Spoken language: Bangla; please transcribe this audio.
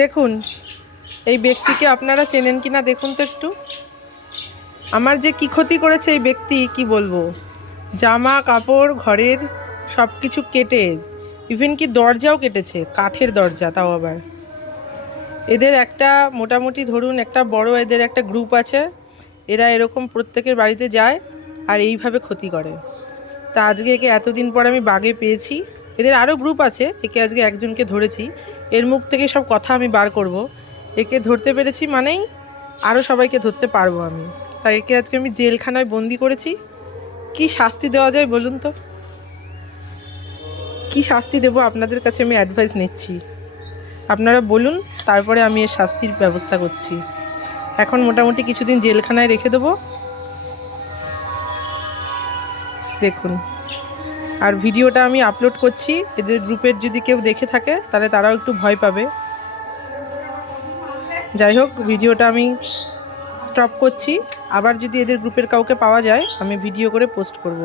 দেখুন এই ব্যক্তিকে আপনারা চেনেন কি না দেখুন তো একটু। আমার যে কি ক্ষতি করেছে এই ব্যক্তি কি বলবো, জামা কাপড় ঘরের সব কিছু কেটে, ইভেন কি দরজাও কেটেছে, কাঠের দরজা তাও আবার। এদের একটা মোটামুটি ধরুন একটা বড় এদের একটা গ্রুপ আছে, এরা এরকম প্রত্যেকের বাড়িতে যায় আর এইভাবে ক্ষতি করে। তা আজকে একে এতদিন পর আমি বাগে পেয়েছি। এদের আরও গ্রুপ আছে, একে আজকে একজনকে ধরেছি, এর মুখ থেকে সব কথা আমি বার করব। একে ধরতে পেরেছি মানেই আরও সবাইকে ধরতে পারবো আমি। তাই একে আজকে আমি জেলখানায় বন্দি করেছি। কি শাস্তি দেওয়া যায় বলুন তো, কি শাস্তি দেবো আপনাদের কাছে আমি অ্যাডভাইস নিচ্ছি, আপনারা বলুন, তারপরে আমি এর শাস্তির ব্যবস্থা করছি। এখন মোটামুটি কিছুদিন জেলখানায় রেখে দেবো। দেখুন, আর ভিডিওটা আমি আপলোড করছি, এদের গ্রুপের যদি কেউ দেখে থাকে তাহলে তারাও একটু ভয় পাবে। যাই হোক, ভিডিওটা আমি স্টপ করছি। আবার যদি এদের গ্রুপের কাউকে পাওয়া যায় আমি ভিডিও করে পোস্ট করব।